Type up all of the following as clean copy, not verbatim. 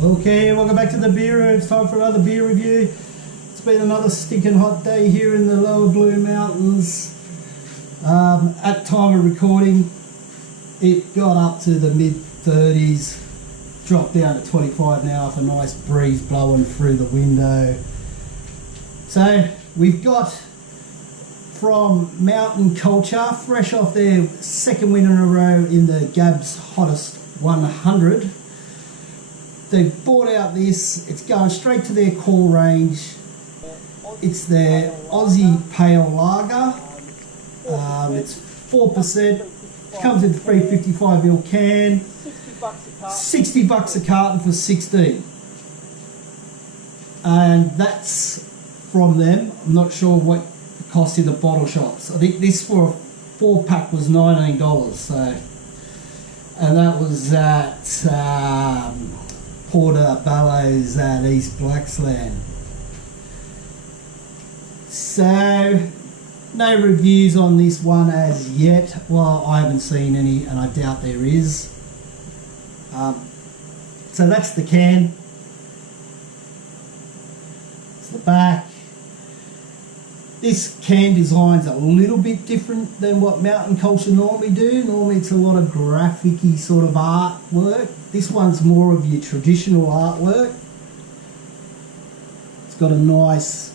Okay, welcome back to the beer room. It's time for another beer review. It's been another stinking hot day here in the lower Blue Mountains. At time of recording, it got up to the mid 30s, dropped down to 25 now with a nice breeze blowing through the window. So we've got from Mountain Culture, fresh off their second win in a row in the Gab's Hottest 100. They've bought out this, it's going straight to their core range. It's their Aussie Pale Lager. It's 4%, comes in a 355ml can, $60 a carton for 16. And that's from them. I'm not sure what it cost in the bottle shops. I think this for a 4-pack was $19, so, and that was at Portobello's at East Blacksland. So, no reviews on this one as yet. Well, I haven't seen any, and I doubt there is. So that's the can. It's the back. This can design's a little bit different than what Mountain Culture normally do. Normally it's a lot of graphic-y sort of artwork. This one's more of your traditional artwork. It's got a nice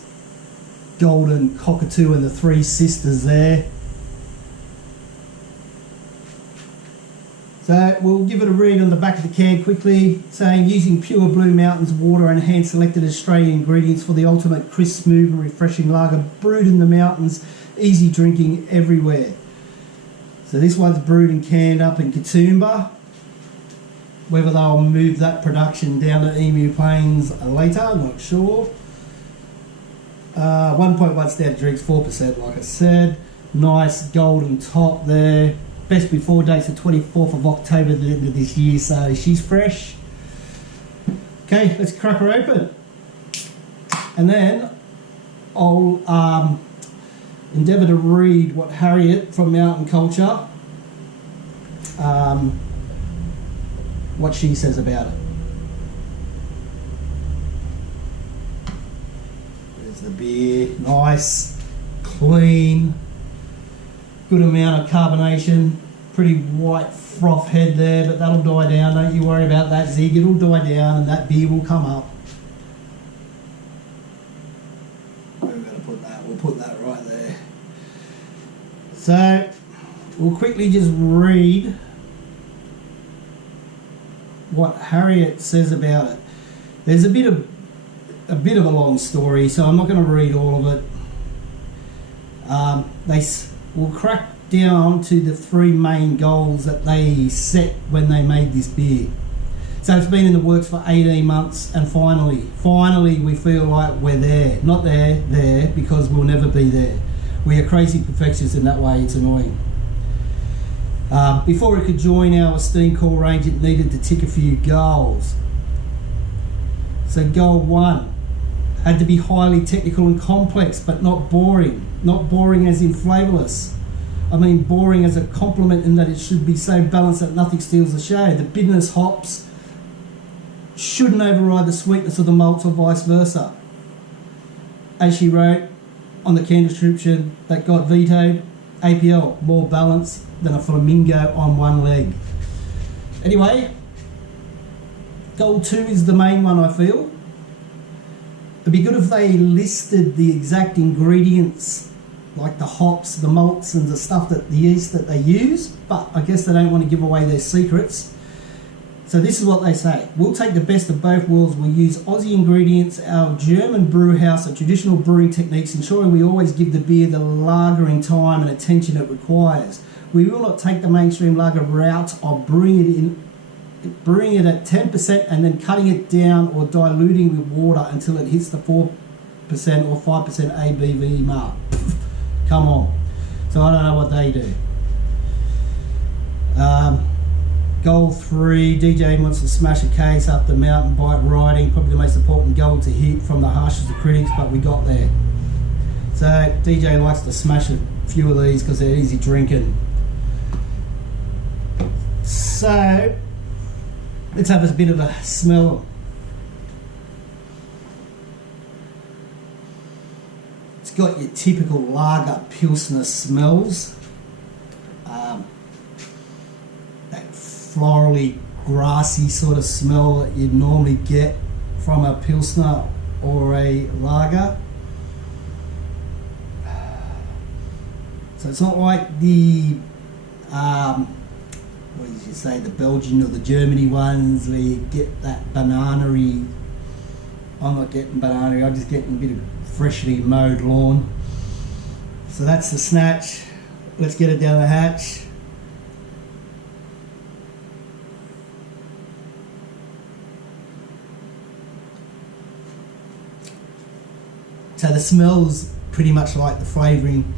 golden cockatoo and the three sisters there. So we'll give it a read on the back of the can quickly, saying using pure Blue Mountains water and hand-selected Australian ingredients for the ultimate crisp, smooth and refreshing lager brewed in the mountains, easy drinking everywhere. So this one's brewed and canned up in Katoomba. Whether they'll move that production down to Emu Plains later, I'm not sure. 1.1 standard drinks, 4% like I said. Nice golden top there. Best before date's the 24th of October, the end of this year, so she's fresh. Okay, let's crack her open. And then I'll endeavour to read what Harriet from Mountain Culture, what she says about it. There's the beer, nice, clean, good amount of carbonation, pretty white froth head there, but that'll die down, don't you worry about that, Zig, it'll die down and that beer will come up. Where are we going to put that? We'll put that right there. So, we'll quickly just read what Harriet says about it. There's a bit of a long story, so I'm not going to read all of it. We'll crack down to the three main goals that they set when they made this beer. So it's been in the works for 18 months, and finally we feel like we're there. Not there, because we'll never be there. We are crazy perfectionists in that way, it's annoying. Before it could join our esteemed core range, it needed to tick a few goals. So goal 1, had to be highly technical and complex, but not boring. Not boring as in flavourless. I mean boring as a compliment in that it should be so balanced that nothing steals the show. The bitterness hops shouldn't override the sweetness of the malts or vice versa. As she wrote on the can description that got vetoed, APL, more balanced than a flamingo on one leg. Anyway, goal 2 is the main one, I feel. It'd be good if they listed the exact ingredients, like the hops, the malts and the stuff, that the yeast that they use, but I guess they don't want to give away their secrets. So this is what they say: we'll take the best of both worlds. We'll use Aussie ingredients, our German brew house and traditional brewing techniques, ensuring we always give the beer the lagering time and attention it requires. We will not take the mainstream lager route of brewing it at 10% and then cutting it down or diluting with water until it hits the 4% or 5% ABV mark. Come on. So I don't know what they do. Goal 3, DJ wants to smash a case after mountain bike riding, probably the most important goal to hit from the harshest of critics, but we got there. So DJ likes to smash a few of these because they're easy drinking. So let's have a bit of a smell got your typical lager pilsner smells. That florally, grassy sort of smell that you'd normally get from a pilsner or a lager. So it's not like the what did you say, the Belgian or the Germany ones where you get that banana-y. I'm not getting banana-y, I'm just getting a bit of freshly mowed lawn. So that's the snatch. Let's get it down the hatch. So the smell's pretty much like the flavouring,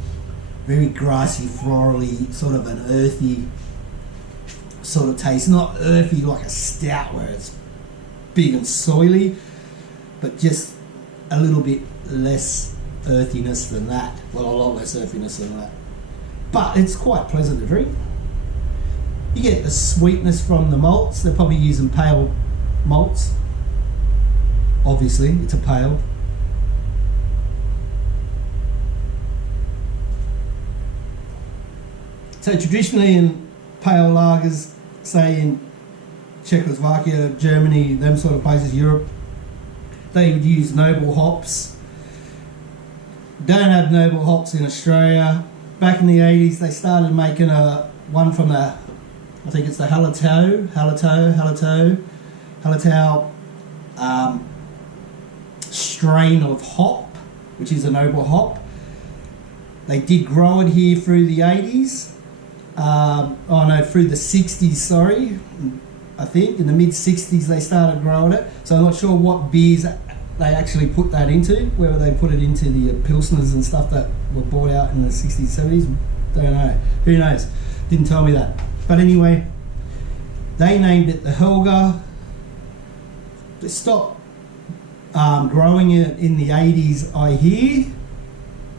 very grassy, florally, sort of an earthy sort of taste. Not earthy like a stout where it's big and soily, but just a little bit less earthiness than that. Well, a lot less earthiness than that. But it's quite pleasant to drink. You get the sweetness from the malts. They're probably using pale malts. Obviously, it's a pale. So traditionally in pale lagers, say in Czechoslovakia, Germany, them sort of places, Europe, they would use noble hops. Don't have noble hops in Australia. Back in the 80s, they started making one from the, I think it's the Hallertau strain of hop, which is a noble hop. They did grow it here through the 80s. Through the 60s, sorry. I think in the mid-60s they started growing it. So I'm not sure what beers they actually put that into, whether they put it into the pilsners and stuff that were brought out in the 60s, 70s. Don't know. Who knows? Didn't tell me that. But anyway, they named it the Helga. They stopped growing it in the 80s, I hear.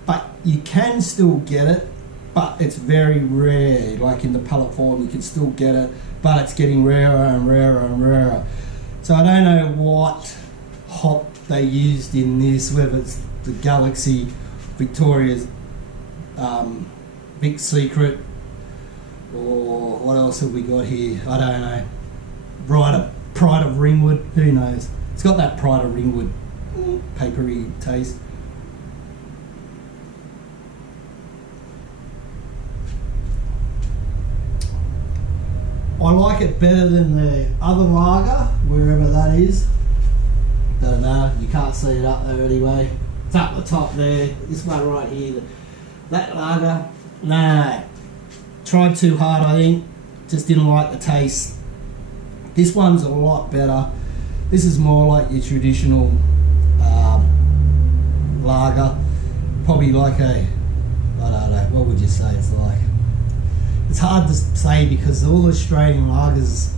But you can still get it. But it's very rare, like in the pellet form you can still get it, but it's getting rarer and rarer and rarer. So I don't know what hop they used in this, whether it's the Galaxy, Victoria's Big Secret, or what else have we got here? I don't know. Pride of Ringwood, who knows? It's got that Pride of Ringwood papery taste. I like it better than the other lager, wherever that is. Don't know, you can't see it up there anyway. It's up the top there. This one right here, that lager, no. Tried too hard, I think. Just didn't like the taste. This one's a lot better. This is more like your traditional lager. Probably like a, I don't know, what would you say it's like? It's hard to say because all Australian lagers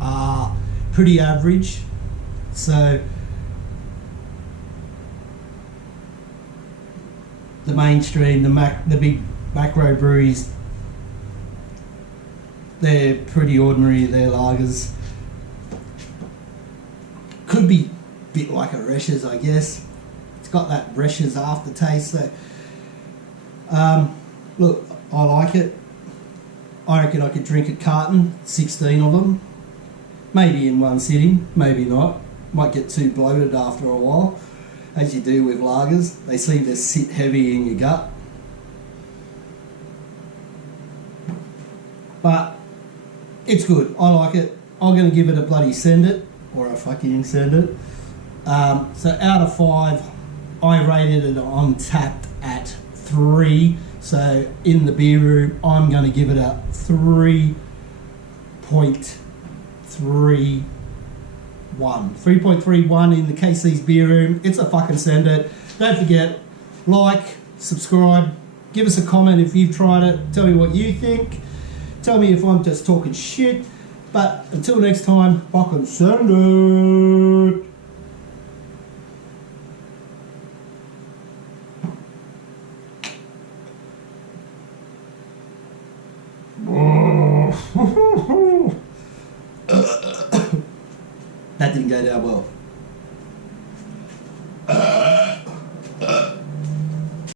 are pretty average. So the mainstream, the big macro breweries, they're pretty ordinary, their lagers. Could be a bit like a Resch's, I guess. It's got that Resch's aftertaste. So, look, I like it. I reckon I could drink a carton, 16 of them. Maybe in one sitting, maybe not. Might get too bloated after a while, as you do with lagers. They seem to sit heavy in your gut. But it's good, I like it. I'm going to give it a bloody send it, or a fucking send it. So out of 5, I rated it on Tapped at 3. So in the beer room, I'm going to give it a 3.31. 3.31 in the KC's beer room. It's a fucking send it. Don't forget, like, subscribe, give us a comment if you've tried it. Tell me what you think. Tell me if I'm just talking shit. But until next time, fucking send it. That didn't go down well.